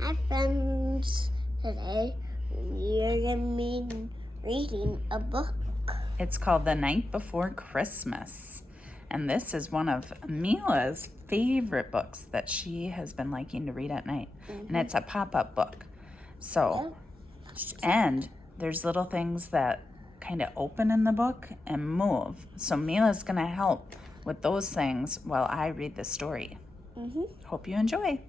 Hi friends, today we are going to be reading a book. It's called The Night Before Christmas. And this is one of Mila's favorite books that she has been liking to read at night. And it's a pop-up book. So, and there's little things that kind of open in the book and move. So Mila's going to help with those things while I read the story. Hope you enjoy.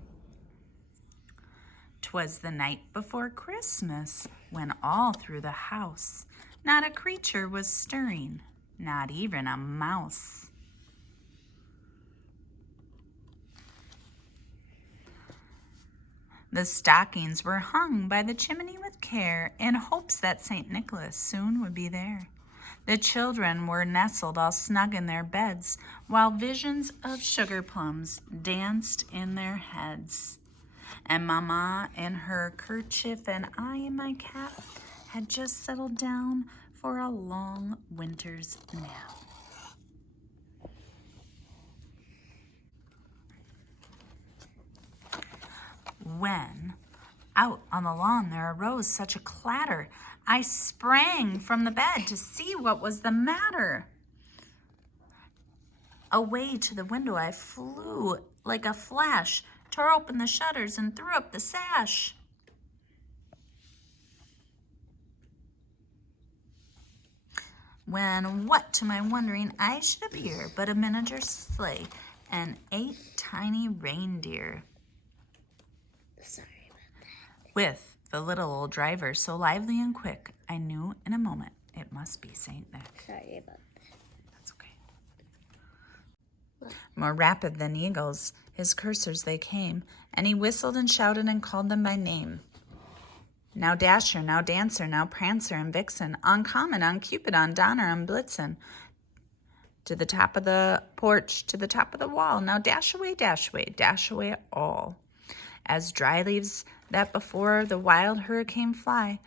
'Twas the night before Christmas, when all through the house not a creature was stirring, not even a mouse. The stockings were hung by the chimney with care, in hopes that St. Nicholas soon would be there. The children were nestled all snug in their beds, while visions of sugar plums danced in their heads. And Mama in her kerchief and I in my cap had just settled down for a long winter's nap. When out on the lawn there arose such a clatter, I sprang from the bed to see what was the matter. Away to the window I flew like a flash, tore open the shutters and threw up the sash. When what to my wondering eye should appear but a miniature sleigh and 8 tiny reindeer. Sorry about that. With the little old driver so lively and quick, I knew in a moment it must be Saint Nick. Sorry about that. That's okay. More rapid than eagles, his coursers they came, and he whistled and shouted and called them by name. Now Dasher, now Dancer, now Prancer and Vixen, on Comet, on Cupid, on Donner, on Blitzen, to the top of the porch, to the top of the wall. Now dash away all. As dry leaves that before the wild hurricane fly,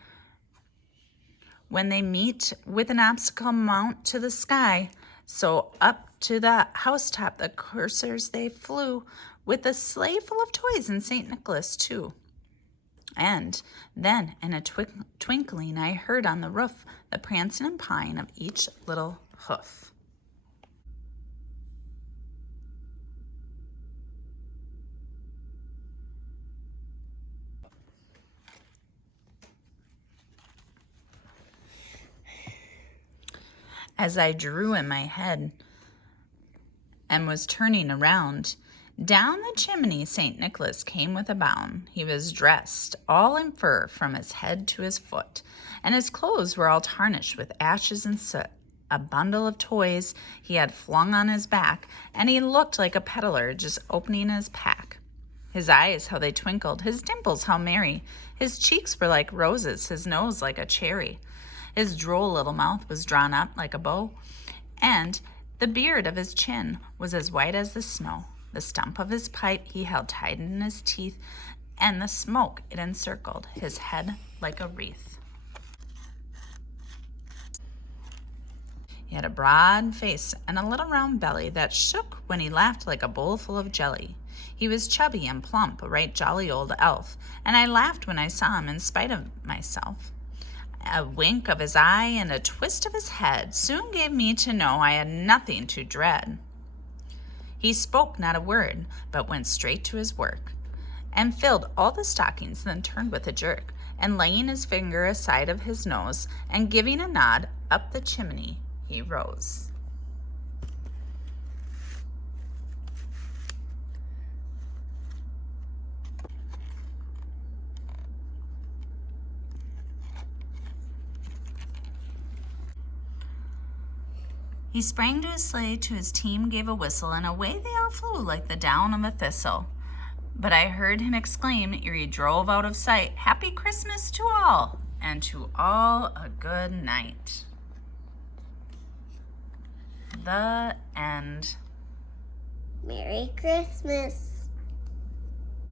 when they meet with an obstacle mount to the sky, so up to the housetop the coursers they flew, with a sleigh full of toys and St. Nicholas too. And then in a twinkling I heard on the roof the prancing and pawing of each little hoof. As I drew in my head and was turning around, down the chimney St. Nicholas came with a bound. He was dressed all in fur from his head to his foot, and his clothes were all tarnished with ashes and soot. A bundle of toys he had flung on his back, and he looked like a peddler just opening his pack. His eyes, how they twinkled, his dimples, how merry. His cheeks were like roses, his nose like a cherry. His droll little mouth was drawn up like a bow, and the beard of his chin was as white as the snow. The stump of his pipe he held tight in his teeth, and the smoke it encircled his head like a wreath. He had a broad face and a little round belly that shook when he laughed like a bowl full of jelly. He was chubby and plump, a right jolly old elf, and I laughed when I saw him in spite of myself. A wink of his eye and a twist of his head soon gave me to know I had nothing to dread. He spoke not a word, but went straight to his work, and filled all the stockings, then turned with a jerk, and laying his finger aside of his nose, and giving a nod, up the chimney he rose. He sprang to his sleigh, to his team gave a whistle, and away they all flew like the down of a thistle. But I heard him exclaim, ere he drove out of sight, "Happy Christmas to all, and to all a good night." The end. Merry Christmas.